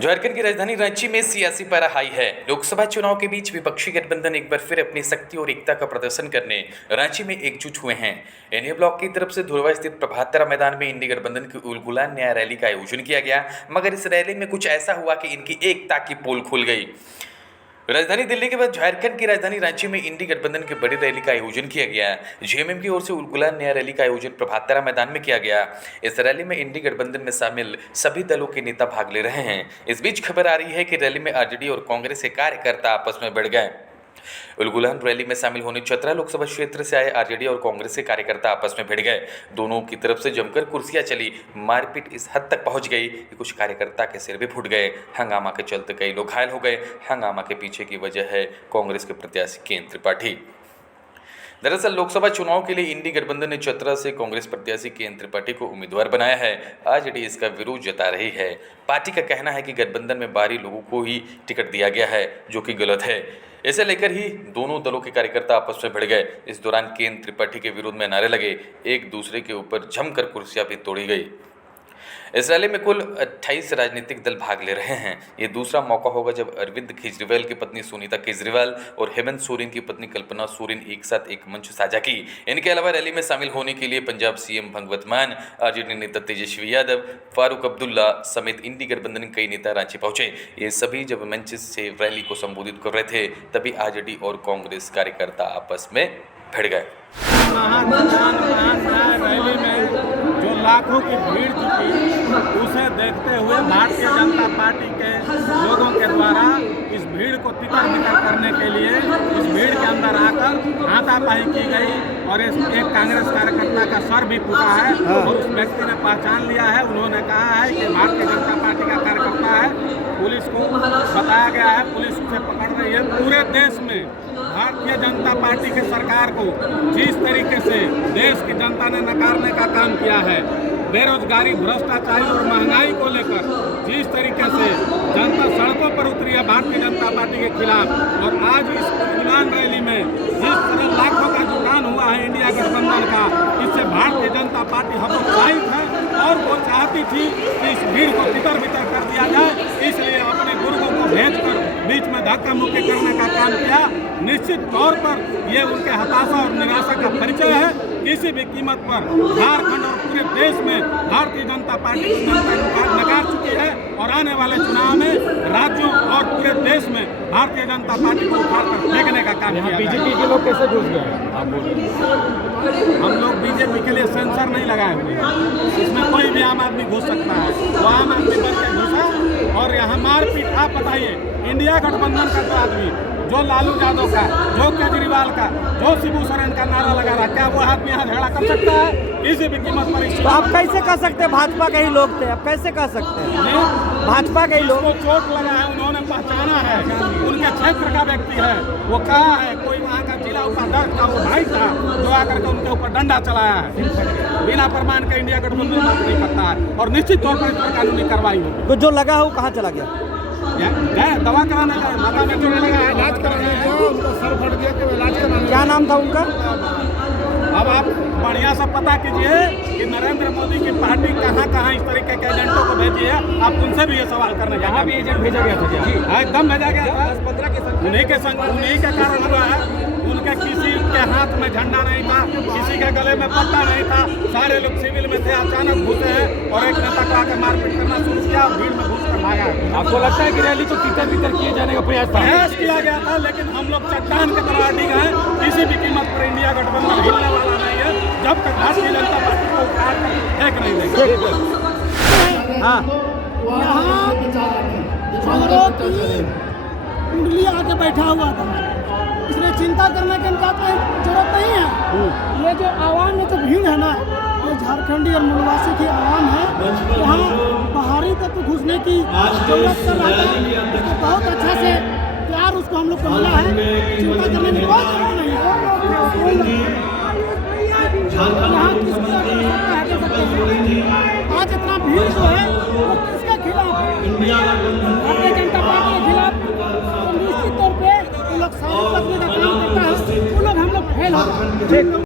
झारखंड की राजधानी रांची में सियासी पारा हाई है। लोकसभा चुनाव के बीच विपक्षी गठबंधन एक बार फिर अपनी शक्ति और एकता का प्रदर्शन करने रांची में एकजुट हुए हैं। एनए ब्लॉक की तरफ से धुरवा स्थित प्रभाततारा मैदान में इंडी गठबंधन की उलगुलान न्याय रैली का आयोजन किया गया, मगर इस रैली में कुछ ऐसा हुआ कि इनकी एकता की पोल खुल गई। राजधानी दिल्ली के बाद झारखंड की राजधानी रांची में इंडी गठबंधन की बड़ी रैली का आयोजन किया गया। जेएमएम की ओर से उलगुलान न्याय रैली का आयोजन प्रभाततारा मैदान में किया गया। इस रैली में इंडी गठबंधन में शामिल सभी दलों के नेता भाग ले रहे हैं। इस बीच खबर आ रही है कि रैली में आरजेडी और कांग्रेस के कार्यकर्ता आपस में भिड़ गए। उलगुलान रैली में शामिल होने चतरा लोकसभा क्षेत्र से आए आरजेडी और कांग्रेस के कार्यकर्ता आपस में भिड़ गए। दोनों की तरफ से जमकर कुर्सियां चली। मारपीट इस हद तक पहुंच गई कि कुछ कार्यकर्ता के सिर भी फूट गए। हंगामा के चलते कई लोग घायल हो गए। हंगामा के पीछे की वजह है कांग्रेस के प्रत्याशी केएन त्रिपाठी। दरअसल लोकसभा चुनाव के लिए इंडी गठबंधन ने चतरा से कांग्रेस प्रत्याशी केएन त्रिपाठी को उम्मीदवार बनाया है। आरजेडी इसका विरोध जता रही है। पार्टी का कहना है कि गठबंधन में बाहरी लोगों को ही टिकट दिया गया है, जो कि गलत है। इसे लेकर ही दोनों दलों के कार्यकर्ता आपस में भिड़ गए। इस दौरान केएन त्रिपाठी के विरोध में नारे लगे। एक दूसरे के ऊपर जमकर कुर्सियां भी तोड़ी गई। इस रैली में कुल 28 राजनीतिक दल भाग ले रहे हैं। ये दूसरा मौका होगा जब अरविंद केजरीवाल की पत्नी सुनीता केजरीवाल और हेमंत सोरेन की पत्नी कल्पना सोरेन एक साथ एक मंच साझा की। इनके अलावा रैली में शामिल होने के लिए पंजाब सीएम भगवंत मान, आरजेडी नेता तेजस्वी यादव, फारूक अब्दुल्ला समेत इंडी गठबंधन के कई नेता रांची पहुंचे। ये सभी जब मंच से रैली को संबोधित कर रहे थे, तभी आरजेडी और कांग्रेस कार्यकर्ता आपस में भिड़ गए। रैली में जो लाखों की भीड़ जुटी, उसे देखते हुए भारतीय जनता पार्टी के लोगों के द्वारा इस भीड़ को तितर बितर करने के लिए इस भीड़ के अंदर आकर हाथापाई की गई और एक कांग्रेस कार्यकर्ता का सर भी फूटा है और उस व्यक्ति ने पहचान लिया है। उन्होंने कहा है कि भारतीय जनता पार्टी का कार्यकर्ता है। पुलिस को बताया गया है, पुलिस उसे पकड़ रही है। पूरे देश में भारतीय जनता पार्टी की सरकार को जिस तरीके से देश की जनता ने नकारने का काम किया है, बेरोजगारी, भ्रष्टाचार और महंगाई को लेकर जिस तरीके से जनता सड़कों पर उतरी है भारतीय जनता पार्टी के खिलाफ, और आज इस उलगुलान रैली में जिस तरह लाखों का जुटान हुआ है इंडिया गठबंधन का, इससे भारतीय जनता पार्टी हतोत्साहित है और वो चाहती थी कि इस भीड़ को तितर बितर कर दिया जाए। इसलिए अपने गुर्गों को भेजकर बीच में धक्का मुक्की करने का काम किया। निश्चित तौर पर ये उनके हताशा और निराशा का परिचय है। किसी भी कीमत पर झारखंड और पूरे देश में भारतीय जनता पार्टी की जनता नकार चुकी है और आने वाले चुनाव में राज्यों और पूरे देश में भारतीय जनता पार्टी को उखाड़कर फेंकने का काम किया। बीजेपी के लोग कैसे घुस गए? हम लोग बीजेपी के लिए सेंसर नहीं लगाए हुए हैं। इसमें कोई भी आम आदमी घुस सकता है। वो आम आदमी बन के घुसा और यहाँ मारपीट। आप बताइए, इंडिया गठबंधन का जो आदमी, जो लालू यादव का, जो केजरीवाल का, जो शिबू सोरेन का नारा लगा रहा, क्या वो आदमी यहाँ झगड़ा कर सकता है? किसी भी कीमत पर। तो आप कैसे कह सकते हैं भाजपा के ही लोग थे? आप कैसे कह सकते हैं भाजपा के ही लोग? चोट लगा है, उन्होंने पहचाना है, उनके क्षेत्र का व्यक्ति है। वो कहा है कोई वहाँ का जिला उपाध्यक्ष का वो भाई था जो आकर के उनके ऊपर डंडा चलाया है। बिना प्रमाण के इंडिया गठबंधन बात नहीं करता है और निश्चित तौर पर इस पर कानूनी कार्रवाई होगी। तो जो लगा है वो कहाँ चला गया? दवा कराने का माता में जो लगा है, इलाज कराने का, उनका सर फट गया कि इलाज कराने। क्या नाम था उनका? अब आप बढ़िया सा पता कीजिए कि नरेंद्र मोदी की पार्टी कहाँ कहाँ इस तरीके के एजेंटों को भेजी है। आप उनसे भी ये सवाल करने का। यहाँ भी एजेंट भेजा गया था जी? एकदम भेजा गया था। उन्हीं के कारण हुआ है। उनके किसी के हाथ में झंडा नहीं था, किसी के गले में पट्टा नहीं था। सारे लोग सिविल में थे, अचानक घुसे हैं और एक नेता को आकर मारपीट करना शुरू किया और भीड़ में घुस कर भागा। आपको लगता है कि रैली को तितर बितर किए जाने का प्रयास किया गया था, लेकिन हम लोग चट्टान की तरह अड़ी गए। किसी भी कीमत पर इंडिया गठबंधन हिलने वाला नहीं है जब तक भारतीय जनता पार्टी को उखाड़ कर फेंक नहीं देंगे। हाँ, यहाँ चोरों की कुंडली आके बैठा हुआ था, इसलिए चिंता करने की इनका कोई जरूरत नहीं है। ये जो आवाम में तो भीड़ है ना, ये झारखंडी और मूलवासी की आवाम है। यहाँ बाहरी तत्व घुसने की जरूरत कर रहा था, उसको बहुत अच्छा से प्यार उसको हम लोग को मिला है। चिंता करने की कोई जरूरत नहीं है। यहाँ किसकी आज इतना भीड़ जो है वो किसके खिलाफ है? भारतीय जनता पार्टी के खिलाफ। तो निश्चित तौर पे वो लोग साबित करने का काम करता है, वो लोग हम लोग फेल हो गए।